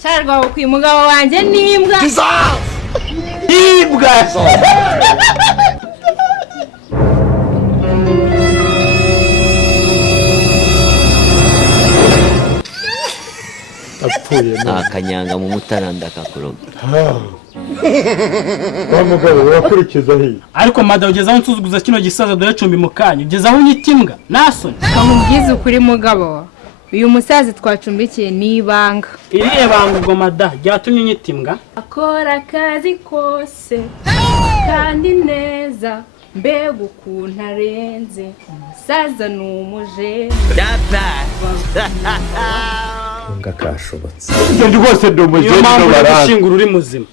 cyarwa ku umugabo wanjye n'imbwa imbwa apfuye akanyanga mu mutaranda kakuroga wa mugabo wakurikiza he ariko madam ugezaho nsuzuguza kino gisaza dore cumbi mukanya ugezaho unyitimbwa nasoni kamubwiza ukuri mugabo uyu musazi twacumbikiye nibanga iriye banga ubwo mada ryatumye unyitimbwa akora akazi kose kandi neza mbega ukuntu arenze umusaza ni umujene ngakashobotse ndi rwose ndi umujene n'abaranga uri muzima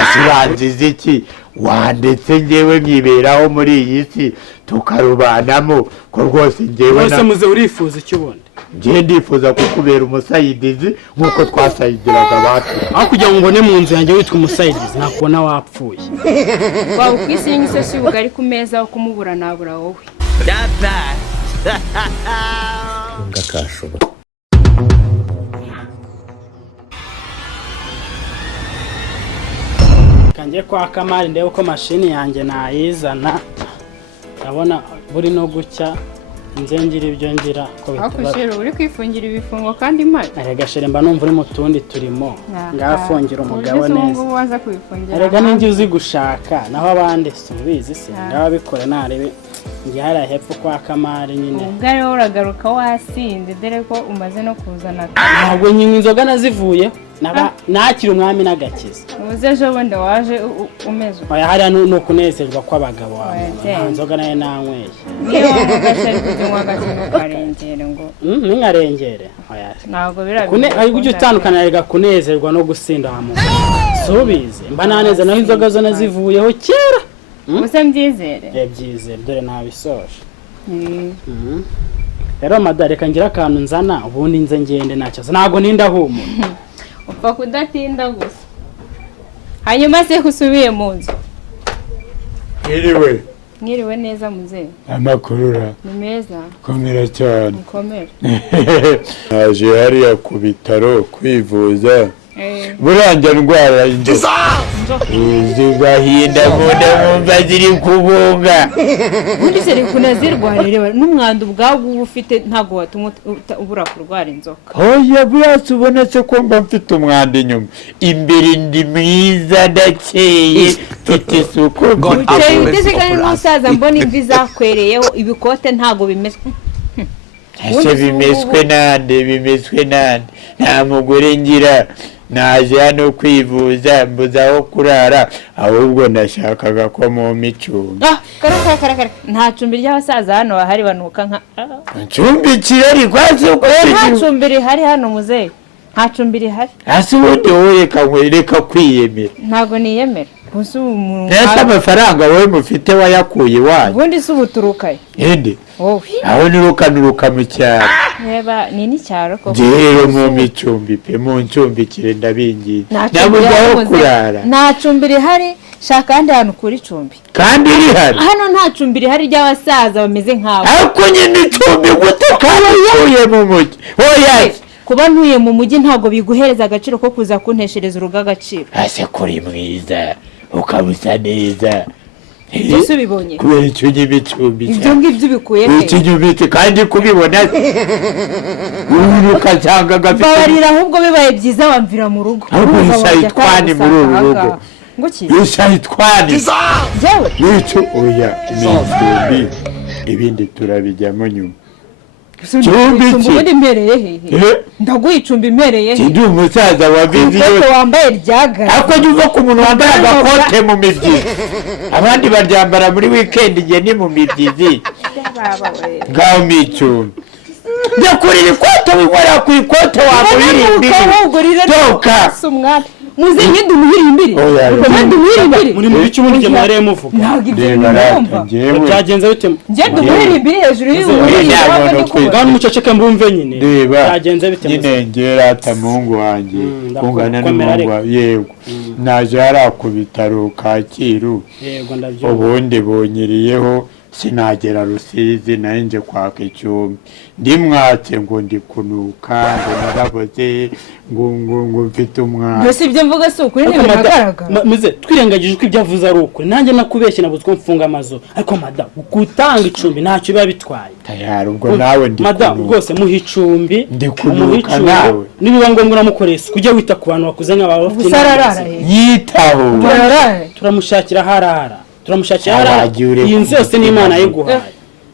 asiranzize iki wandetse ngewe nkiberaho muri iyi si tukarubanamo ko rwose ngewe wese muze urifuza icyo ubundi ngiye ndifuza kukubera umusayidizi nk'uko twasayidiraga abacu aho kugira ngo mbone mu nzu yanjye witwa umusayidizi nakubona wapfuye waba ukwisiye nk'isosi ubugari ku meza wo kumubura nabura wowe ngakashobotse kangiye kwa Kamari ndebe uko mashini yanjye nayizana ndabona buri no gucya nzengira ibyo ngira ko hakushero uri kwifungira ibifungo kandi mari arega shere mba numva uri mu tundi turimo ngafungira umugabo neza waza kwifungira arega ninjye uzi gushaka naho abandi subizi se ndababikora narebe ngiye hari hepfo kwa Kamari nyine ubwo rero uragaruka wasinze dore ko umaze no kuzana ntabwo nyine inzoga nazivuye nakira umwami n'agakiza ubuze ejo bundi waje umeze oya hariya ni ukunezerwa kw'abagabo nta nzoga nayo nanyweye niyo wamugashari kunywa agakintu karengere ngo ninkarengere ntabwo birabire ariko ujya utandukana rega kunezerwa no gusinda wa muntu subize mba naneze naho inzoga zo nazivuyeho kera ubuse mbyizere byizere dore nabisoje rero madare reka ngira akantu nzana ubundi nze ngende nacyaza ntabwo nindahumura upfa kudatinda gusa hanyuma se usubiye mu nzu mwiriwe neza muzehe amakurura ni meza komera cyane mukomere naje hariya ku bitaro kwivuza buranja ndwara inzoka zigahinda munda mumva ziri kubunga ubundi se kunazirwarira n'umwanda ubwawo ufite ntago watuma ubura kurwara inzoka oya burase ubona se ko mba mfite umwanda inyuma imbere ndi mwiza ndakeye mfite isuku uteye uteze n'umusaza mbona imvi zakwereyeho ibikote ntago bimeze ese bimeswe nande nta mugore ngira naje hano kwivuza mbuzaho kurara ahubwo nashakaga ko mu micumbi kara nta cumbi ry'abasaza hano bahari banuka nka ncumbi kirari kwazi uko nta cumbi rihari hano muzehe nta cumbi rihari hasi ubundi wowe reka kwiyemera ntago niyemera gusa umuntu nese amafaranga wowe mufite wayakuye wanyu ubundi se ubuturukaye ende wowe aho niruka mu cyaro reba ni n'icyaro koko rero mu micumbi pe mu ncumbikire ndabingiye nabuzaho kurara nta cumbi rihari shaka ahandi hantu kuri icumbi kandi rihari hano nta cumbi rihari ry'abasaza bameze nk'abo ariko nyine icumbi gute kandi utuye mu mujyi oya kuba ntuye mu mujyi ntabwo biguhereza agaciro ko kuza kunteshereza urugo agaciro ase kuri mwiza ukabusa neza ese ubibonye kubera icyo nyibicumbi ibyo ngibyo ubikuye he ikinyubiti kandi kubibona ururuka cyangwa gafite babarira ahubwo bibaye byiza wamvira mu rugo ahubwo yisayitwani muri uru rugo ngo ki yisayitwani jewe nicyo oya n'icumbi ibindi turabijyamo nyuma Chumbi ubundi mpereye hehe ndaguha icumbi mpereye he ndi umusaza wa viziyo wambaye ryagara ariko nyuva ku muntu wambaye agakote mu mibyizi abandi baryambara muri weekend igihe ni mu mibyizi ngaho micumbi njya kurira ikote wikora ku ikote wamuririmbiri toka muze ngende umuhirimbiri kandi umuhirimbiri muri mu bicu muri mwareye muvuga ntabwo ibyo numva byagenze bite ngende umuhirimbiri hejuru y'ubuhirimbiri kandi muceceke mbumve nyine byagenze bite nyine ngera ata mungu wanjye kungana n'umungu yego naje hari ku bitaro Kacyiru yego ndabyo ubundi bonyiriyeho sinagera Rusizi nayo nje kwaka icumbi ndimwatse ngo ndi kunuka ngo naraboze ngo mfite umwana mbese ibyo mvuga si ukuri ntibinagaragara muze twirengagije ko ibyo avuze ari ukuri nanjye nakubeshye nabuze ko mfunga amazu ariko madam gutanga icumbi ntacyo biba bitwaye tayari ubwo nawe ndi madam rwose muha icumbi ndi kunuka nawe nibiba ngombwa namukoresha kujya wita ku bantu bakuze nk'aba bafite usararara yitaho turamushakira harara iyi nzu yose n'Imana yiguhaye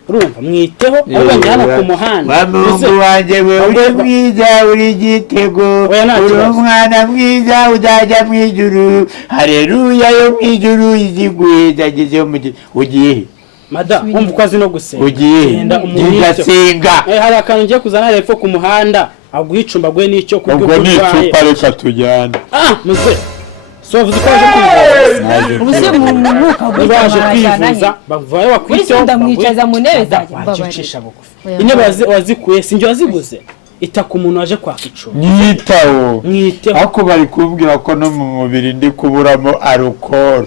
urumva mwiteho abandi hano ku muhanda Mungu wanje we uri mwiza uri gitego uri umwana mwiza uzajya mu ijuru haleluya yo mu ijuru izigweza agezeyo mu ugiye madam umva uko azi no gusenga ugiye ndasenga hari akantu ngiye kuzana hepfo ku muhanda aguha icumba aguhe n'icyo kurya ubwo ni icupa reka tujyane muze sovuze ko waje kwivuza ubuse mu mwuka waje kwivuza bavuye wakwiteho ndamwicaza mu ntebe zanjye babacisha bugufi intebe wazikuye sinjye waziguze ita ku muntu waje kwaka icumbi mwiteho ako bari kubwira ko no mu mubiri ndi kuburamo alcohol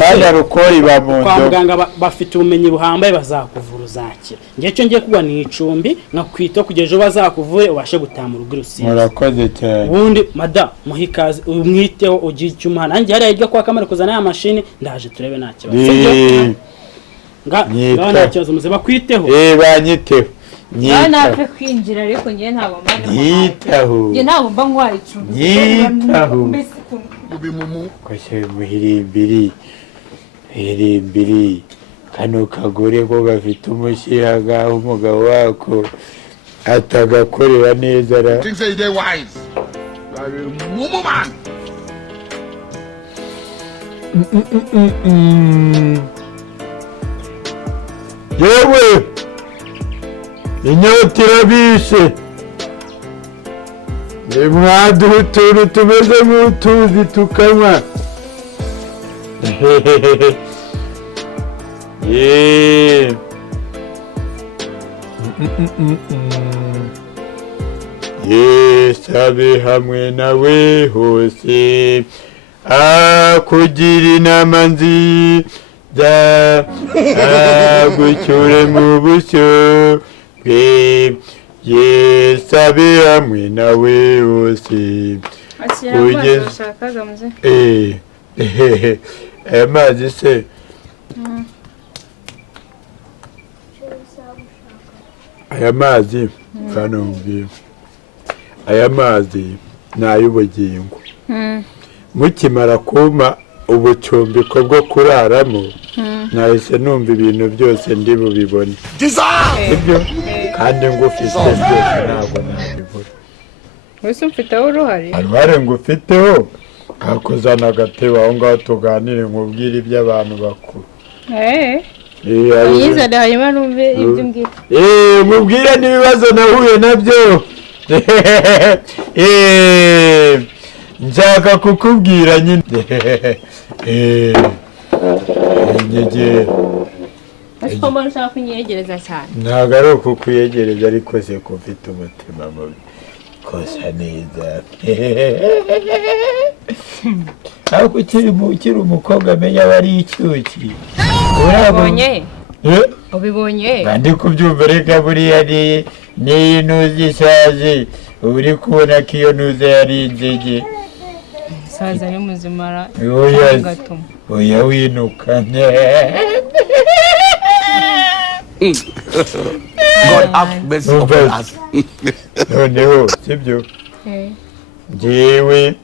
kandi alcohol iba mu kwa muganga bafite ubumenyi buhambaye bazakuvura uzakira ngiye cyo ngiye kugwa ni icumbi nkakwita kugeza ejo bazakuvure ubashe gutama urugo Rusizi murakoze cyane ubundi madam muhikaze umwiteho ugiye icyuma nanjye hariya hirya kwa kamera kuzana ya mashini ndaje turebe nta kibazo nta kibazo muze bakwiteho banyiteho napfe kwinjira ariko ngiye ntabwo nyitaho ngiye ntabwo mba nkwaye icumbi nyitaho kose muhirimbiri kano kagore ko gafite umushyiraga umugabo wako atagakorera neza ra yewe inyota irabishe mwaduha utuntu tumeze nk'utuzi tukanywa sabe hamwe nawe hose akugira inama nziza agucyure mu bushyo sabe hamwe nawe hose aya mazi se aya mazi kanumviye aya mazi ni ay'ubugingo mukimara kuma ubucumbiko bwo kuraramo nahise numva ibintu byose ndi bubibone ibyo kandi ngufite byose ntabwo nabibura wese umfiteho uruhare ngufiteho kakuzana agatebe aho ngaho tuganire nkubwire iby'abantu bakuru yizane hanyuma numve ibyo umbwira mubwire n'ibibazo nahuye nabyo nshaka kukubwira nyine nyegera ariko mbona ushaka kunyegereza cyane ntabwo ari ukukuyegereza ariko se ko mfite umutima mubi kosa neza ariko ukiri umukobwa amenya aba ari icyuki ubibonye kandi kubyumva reka buriya n'iyi ntuzi ishaje uba uri kubona ko iyo ntuzi yari inzege saza ari muzimara gatuma oya winuka noneho sibyo njyewe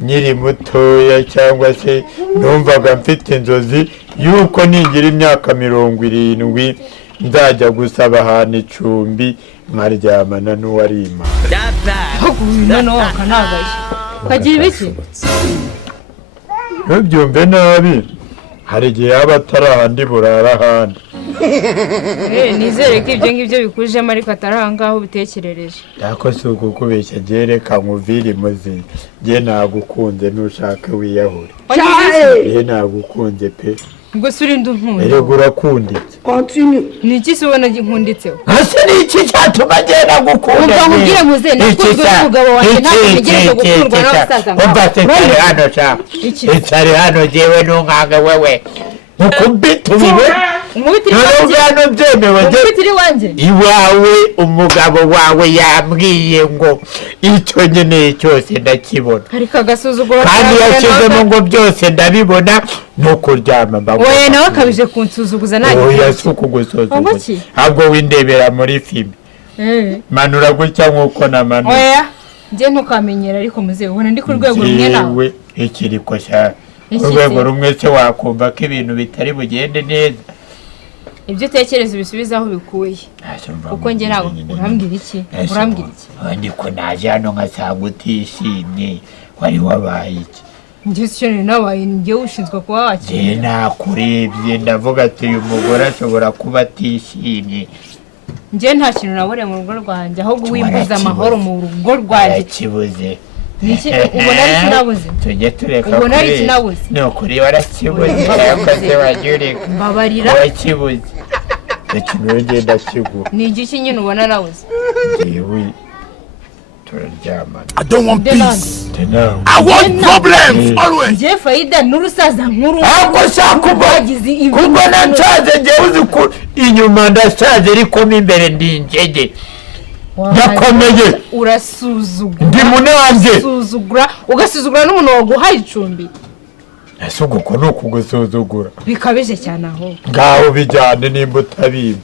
nkiri mutoya cyangwa se numvaga mfite inzozi yuko ningira imyaka 70 nzajya gusaba ahantu icumbi nkaryamana n'uwari Imana noneho wakanagaye ukagira ibiki ntubyumve nabi hari igihe yaba atari ahandi burara ahandi nizere ko ibyo ngibyo bikujemo ariko atari aha ngaho ubitekerereje yako si ukukubeshya gereka nkuvire imuzi nge nagukunze nushaka wiyahure nagukunze pe ubwo se urinde unkunze erega urakunditse ni iki se ubona nkunditseho hasi ni iki cyatuma ngenda gukunda umva nkubwire muze nakunzwe n'umugabo wanjye ntabwo ntegereje gukundwa n'abasaza itsari hano sha itsari hano jewe n'umwanga wewe mukubita ubibe umubitiri n'urugano byemewe umubitiri wanjye iwawe umugabo wawe yambwiye ngo icyo nkeneye cyose ndakibona ariko agasuzuguro kandi yashyizemo ngo byose ndabibona no kuryama wowe nawe akabije kunsuzuguza nanjye oya si ukugusuzuguza ahubwo windebera muri filime manura gutya nk'uko namanura oya njye ntukamenyera ariko muzehe ubona ndi ku rwego rumwe nawe ikiri koshya urwego rumwe se wakumva ko ibintu bitari bugende neza ibyo utekereza ubisubiza aho bikuye kuko njye ntabwo urambwira iki ndiko naje hano nkasanga utishimye wari wabaye iki njye si cyo nabaye njye ushinzwe kuba wakira njye nakurebye ndavuga ati uyu mugore ashobora kuba atishimye njye nta kintu nabure mu rugo rwanjye ahubwo wimbuza amahoro mu rugo rwanjye arakibuze ubona ari kinabuze tujye tureka ubona ari kinabuze ni ukuri warakibuze yakoze wajyureka mbabarira warakibuze ikintu ngenda kigura ni igiki nyine ubona nabuze njyewe turaryamana I don't want peace. Tena I want problems always. njye Faida n'urusaza nkuru ako bagize ibi kuko nacaze njyewe uzi ko inyuma ndasaze ariko mo imbere ndi ingege ndakomeye urasuzugura ndi munange ugasuzugura n'umuntu waguhaye icumbi ese uko ni ukugusuzugura bikabije cyane aho ngaho bijyane nimba utabizi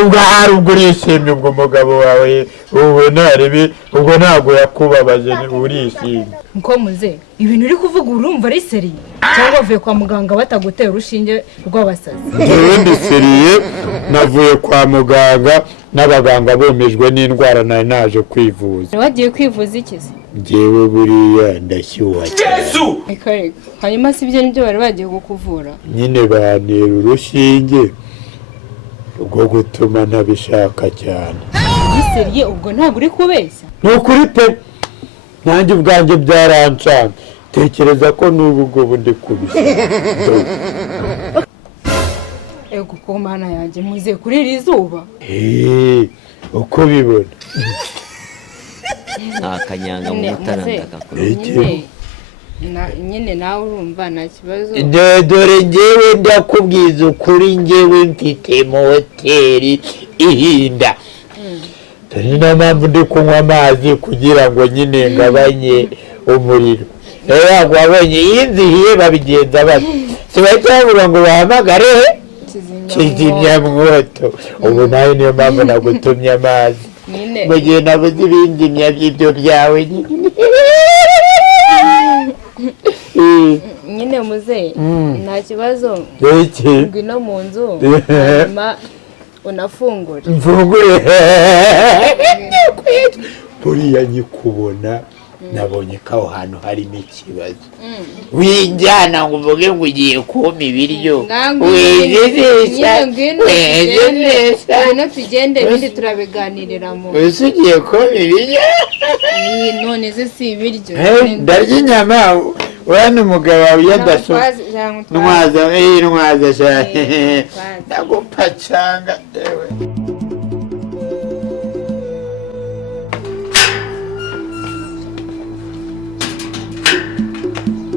ubwo hari ubwo urishimye ubwo umugabo wawe ubona arebe ubwo ntabwo yakubabaje urishimye nko muze ibintu uri kuvuga urumva ari seriye cyangwa uvuye kwa muganga batagutera urushinge rw'abasazi njyewe ndi seriye navuye kwa muganga n'abaganga bemejwe n'indwara nari naje kwivuza wagiye kwivuza ikizi njyewe buriya ndashyuha cyane hanyuma si ibyo nibyo bari bagiye kukuvura nyine bantera urushinge rwo gutuma ntabishaka cyane seriye ubwo ntabwo uri kubeshya ni ukuri pe nanjye ubwanjye byarancanga tekereza ko n'ubu ngubu ndi kubishaka ego ko mana yanjye muze kuri iri zuba uko bibona akanyanga mu mutara ndakakuroga nyine nawe urumva nta kibazo dore njyewe ndakubwiza ukuri njyewe mfite moteri ihinda dore niyo mpamvu ndi kunywa amazi kugira ngo nyine ngabanye umuriro rero wabonye iyo nzihiye babigenza bati sibahita bavuga ngo bahamagare kizimyamwoto ubu nawe niyo mpamvu nagutumye amazi mu gihe nabuze ibindimya by'ibyo byawe nyine muze nta kibazo ngwino mu nzu hanyuma unafungure mfungure buriya nyikubona nabonye ko aho hantu harimo ikibazo winjyana ngo uvuge ngo ugiye kumpa ibiryo wezesha ngwino tugende ibindi turabiganiriramo ese ugiye kumpa ibiryo none ze si ibiryo ndarya inyama urabona umugabo wawe iyo adasoma ntwaza cyane ndagupacanga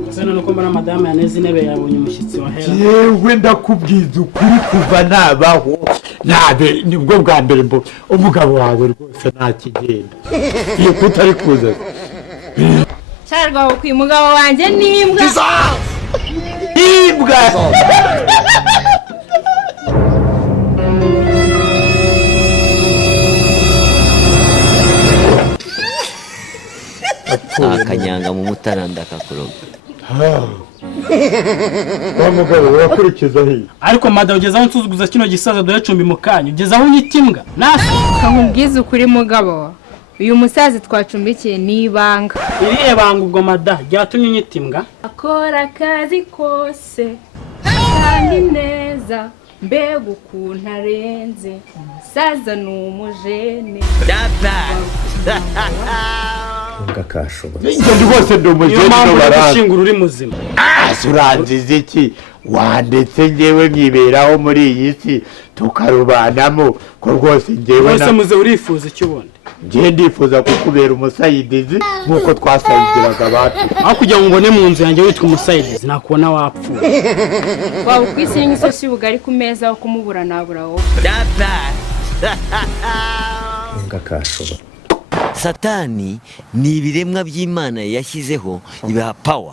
Sena nuko mbona madame yaneze intebe yabonye umushyitsi wa hera yewe ndakubwiza ukuri kuva nabaho nabe nibwo bwa mbere mbo umugabo wawe rwose ntakigenda iyo kutari kuza cyarwaho ku mugabo wanjye n'imbwa imbwa akanyanga mu mutara ndakakuroga wa mugabo wakurikiza hiya ariko madame ugeze aho nsuzuguza kino gisaza dore cumbi mu kanyu ugeze aho unyita imbwa nasi nkubwize ukuri mugabo uyu musazi twacumbikiye ni ibanga iriye banga ubwo mada ryatumye unyita imbwa akora akazi kose kandi neza mbega ukuntu arenze umusaza ni umujene ngakashobotse ingendo rwose ndi umujene niyo mpamvu uri n'abarangi gushingura uri muzima uranziza iki wandetse njyewe nkiberaho muri iyi si tukarubanamo ko rwose njyewe rwose muze urifuza icyo ubundi ngiye ndifuza kukubera umusayidizi nk'uko twasayidiraga abacu. aho kugira ngo ubone mu nzu yanjye witwa umusayidizi nakubona wapfuye. waba ukwisira nk'isosi y'ubugari ku meza wo kumubura nabura wowe. Imbwa kashobora. Satani ni ibiremwa by'Imana yashyizeho ibaha power.